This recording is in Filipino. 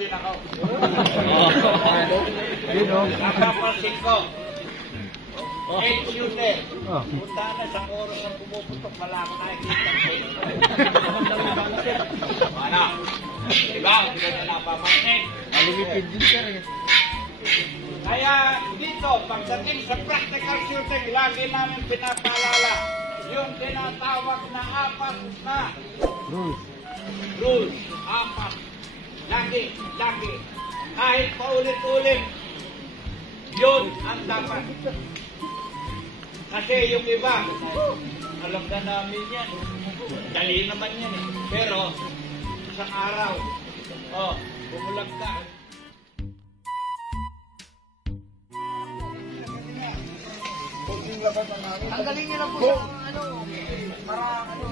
din ako. Yun o. Nakapansin ko. 8 shooter. Punta na sa oras ng pumuputok, wala ko nakikita. Ano? Diba? Hindi ka na napapansin. Malilipid din sir eh. Kaya dito, pagdating sa practical shooting, lagi namin pinapaalala yung tinatawag na apat na rules. Apat. Lagi. Kahit paulit-ulit, yun ang dapat. Kasi yung iba, alam na namin yan. Dali naman yan eh. Pero, isang araw, bumulag ka. Tanggalin niyo lang po yung ano, para ano.